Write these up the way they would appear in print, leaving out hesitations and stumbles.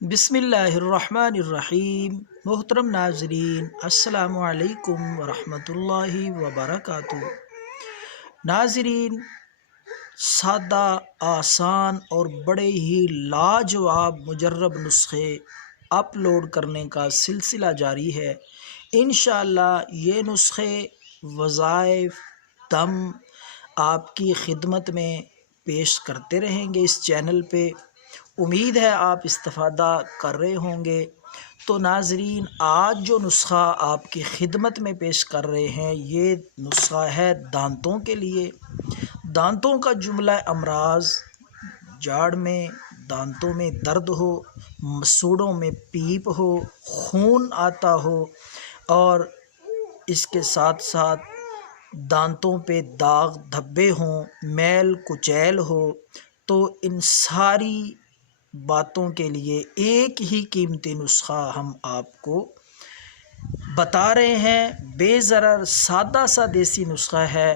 بسم اللہ الرحمن الرحیم۔ محترم ناظرین، السلام علیکم ورحمۃ اللہ وبرکاتہ۔ ناظرین، سادہ، آسان اور بڑے ہی لاجواب مجرب نسخے اپلوڈ کرنے کا سلسلہ جاری ہے۔ انشاءاللہ یہ نسخے، وظائف، دم آپ کی خدمت میں پیش کرتے رہیں گے اس چینل پہ۔ امید ہے آپ استفادہ کر رہے ہوں گے۔ تو ناظرین، آج جو نسخہ آپ کی خدمت میں پیش کر رہے ہیں، یہ نسخہ ہے دانتوں کے لیے۔ دانتوں کا جملہ امراض، جاڑ میں دانتوں میں درد ہو، مسوڑوں میں پیپ ہو، خون آتا ہو اور اس کے ساتھ ساتھ دانتوں پہ داغ دھبے ہوں، میل کچیل ہو، تو ان ساری باتوں کے لیے ایک ہی قیمتی نسخہ ہم آپ کو بتا رہے ہیں۔ بے ضرر سادہ سا دیسی نسخہ ہے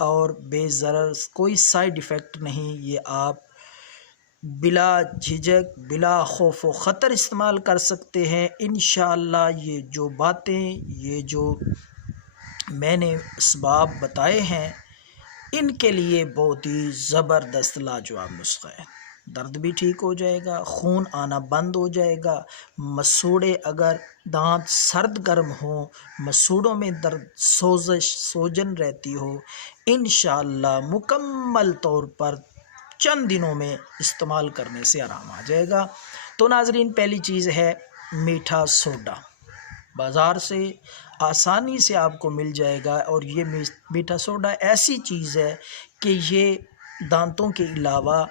اور بے ضرر، کوئی سائیڈ ایفیکٹ نہیں۔ یہ آپ بلا جھجک، بلا خوف و خطر استعمال کر سکتے ہیں۔ انشاءاللہ یہ جو باتیں، یہ جو میں نے اسباب بتائے ہیں، ان کے لیے بہت ہی زبردست لاجواب نسخہ ہے۔ درد بھی ٹھیک ہو جائے گا، خون آنا بند ہو جائے گا، مسوڑے اگر دانت سرد گرم ہوں، مسوڑوں میں درد، سوزش، سوجن رہتی ہو، انشاءاللہ مکمل طور پر چند دنوں میں استعمال کرنے سے آرام آ جائے گا۔ تو ناظرین، پہلی چیز ہے میٹھا سوڈا۔ بازار سے آسانی سے آپ کو مل جائے گا، اور یہ میٹھا سوڈا ایسی چیز ہے کہ یہ دانتوں کے علاوہ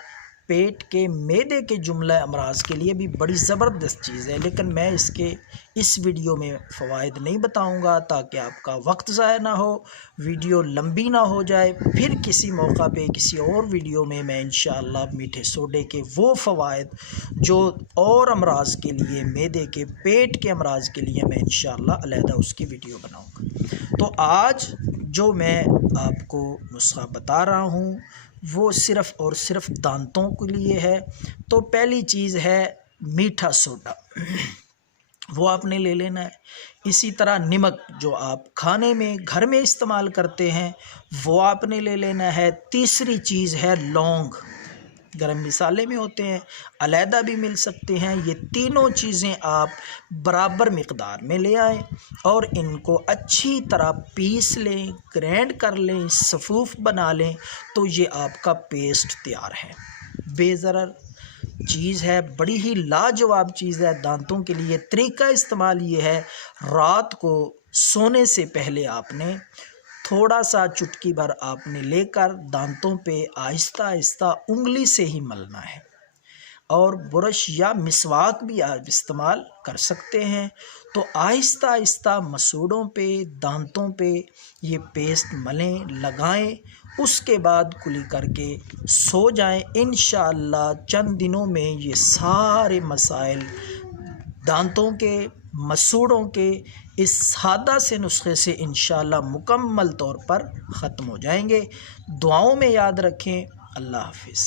پیٹ کے، معدے کے جملہ امراض کے لیے بھی بڑی زبردست چیز ہے۔ لیکن میں اس ویڈیو میں فوائد نہیں بتاؤں گا تاکہ آپ کا وقت ضائع نہ ہو، ویڈیو لمبی نہ ہو جائے۔ پھر کسی موقع پہ کسی اور ویڈیو میں انشاءاللہ میٹھے سوڈے کے وہ فوائد جو اور امراض کے لیے، معدے کے، پیٹ کے امراض کے لیے، میں انشاءاللہ علیحدہ اس کی ویڈیو بناؤں گا۔ تو آج جو میں آپ کو نسخہ بتا رہا ہوں وہ صرف اور صرف دانتوں کے لیے ہے۔ تو پہلی چیز ہے میٹھا سوڈا، وہ آپ نے لے لینا ہے۔ اسی طرح نمک جو آپ کھانے میں گھر میں استعمال کرتے ہیں، وہ آپ نے لے لینا ہے۔ تیسری چیز ہے لونگ، گرم مسالے میں ہوتے ہیں، علیحدہ بھی مل سکتے ہیں۔ یہ تینوں چیزیں آپ برابر مقدار میں لے آئیں اور ان کو اچھی طرح پیس لیں، گرینڈ کر لیں، صفوف بنا لیں، تو یہ آپ کا پیسٹ تیار ہے۔ بے ضرر چیز ہے، بڑی ہی لاجواب چیز ہے دانتوں کے لیے۔ طریقہ استعمال یہ ہے، رات کو سونے سے پہلے آپ نے تھوڑا سا چٹکی بھر آپ نے لے کر دانتوں پہ آہستہ آہستہ انگلی سے ہی ملنا ہے، اور برش یا مسواک بھی آپ استعمال کر سکتے ہیں۔ تو آہستہ آہستہ مسوڑوں پہ، دانتوں پہ یہ پیسٹ ملیں، لگائیں، اس کے بعد کلی کر کے سو جائیں۔ انشاءاللہ چند دنوں میں یہ سارے مسائل دانتوں کے، مسوڑوں کے اس سادہ سے نسخے سے انشاءاللہ مکمل طور پر ختم ہو جائیں گے۔ دعاؤں میں یاد رکھیں۔ اللہ حافظ۔